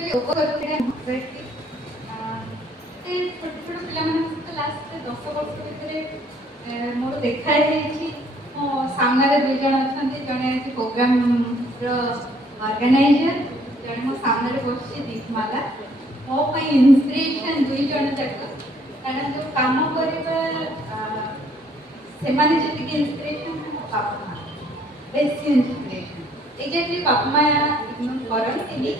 actually over छोट छोट पिला लास्ट 10 वर्ष भितर मोर देखा मो सामने दुई जन अच्छा जड़े प्रोग्राम ऑर्गेनाइजर जड़े मो सामने बस दीपमाला मो इन्स्पिरेशन दुई जन जाक कारण जो काम से इन्स्पिरेशन बापा माँ बेसी इन्स्पिरेशन एक्जाक्टली बापा माँ इग्नोर करती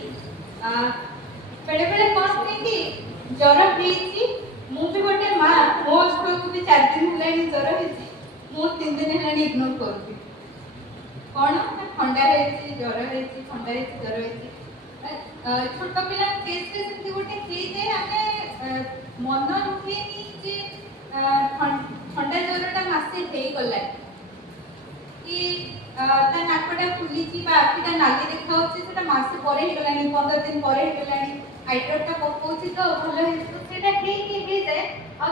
बेले बेले कौन कि ज्वर होती मुझे गोटे माँ मो छुआ को भी 4 दिन है ज्वर होती मु 3 दिन है इग्नोर करुँगी कौन ठंडा रही ज्वर रही ठंडा रही ज्वर रही छोट पिला केस से गोटे जे आमे मन रुखेनी जे ठंडा ज्वरटा मासे हो गला कि ता नाकटा फुली आखिटा नाली देखा से मासे पर 15 दिन पर हाइड्रोटा पकाउछि तो भल सेटा ठीक ही जाए और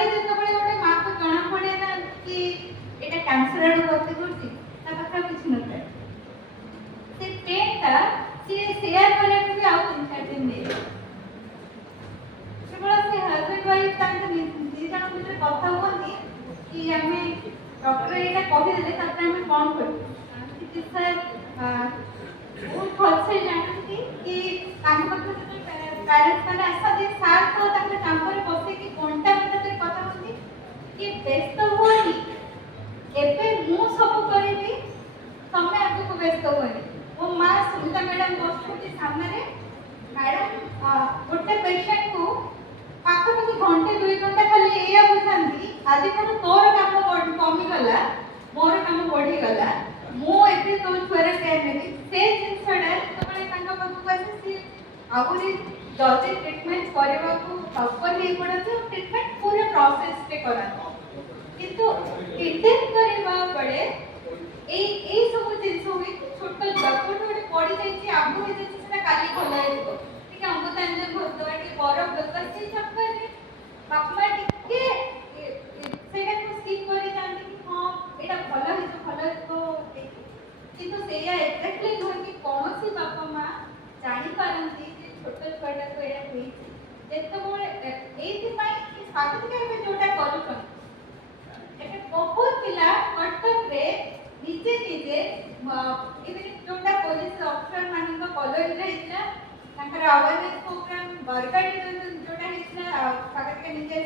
जितेबाला गोटे माँ को जना पड़े ना कि एटा कैंसर आड़ गति करछि ता पाखा किछ न थाए से पेनटा से शेयर करे भी आउ 3-4 दिन नहीं केवल से हस्बैंड वाइफ तांके दी जन भितर कथा होनी कि हमें डॉक्टर एटा कहि देले ताते हमें कोन करू कि सर बहुत भलसे जानती कि तांके पाखा पेरेंट्स मैंने ऐसा दे साथ तो तक काम पर बसे कि घंटा घंटा तक कथा होती कि व्यस्त होनी एबे मु सब करबी तमे आगु को व्यस्त होनी वो मां सुनीता मैडम बसुती सामने रे मैडम गोटे पेशेंट को पाखो कि घंटे 2 घंटा खाली एया बुझांती आदि को तोर काम कमी गला मोर काम बढ़ी गला मो एबे तो छुआरे केयर नेबी से जिंसडा तबले तांका पाखो आसी आगुरी जल्दी ट्रीटमेंट करने को प्रॉपर नहीं पड़े तो ट्रीटमेंट पूरे प्रोसेस पे करा किंतु ट्रीटमेंट करने पड़े ए सब जिंस हुए छोट डॉक्टर गोटे पड़ी जाइए आगु हो जाइए सेटा काली भल हो ठीक अमृतांजन भरदवा के बरफ दरकार से चक्कर में बापा टिके सेटा को स्किप करे जानते कि हां एटा भल तो किंतु सेया एक्जेक्टली नह कि कौन सी बापा मां जानी पारंती छोट छुआटा को एटा होई जेतबोले एथि स्वागत के जोटा करूछन एटा बहुत पिला कटक रे निजे निजे इवन जोटा पुलिस ऑफिसर मानक कॉलेज रे हितला तांकर अवेयरनेस प्रोग्राम बरगड जोटा हितला स्वागत के निजे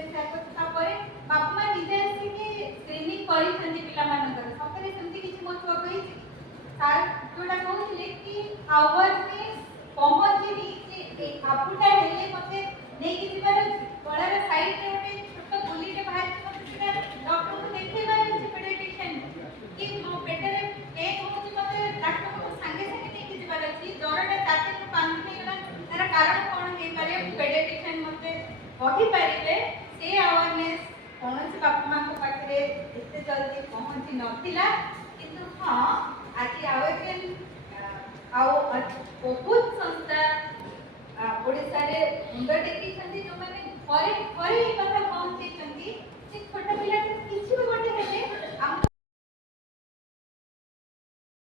था परे बापमा निजे कि ट्रेनिंग करिसंती पिला मानकर सफरे संती किछि मो छुआ कहि सार जोटा कहले कि अवेयरनेस पहुंचनी जे आपुटा हेले मते नै कि दिबार गळार साइड रे ओटे छोट गुलीटे बाहर मते डॉक्टर को देखैबार छै पेडिट्रिशियन कि मो पेटरे पेन होछि मते डॉक्टर को संगे संगे नै कि दिबार अछि ज्वरटा ताते को पानी नै गला तार कारण कोन हे पारे पेडिट्रिशियन मते कहि परिबे से अवेयरनेस कोन से बापा मां को पाखरे एते जल्दी पहुंची नथिला किंतु हां आज अवेयरनेस आउ बहुत संस्था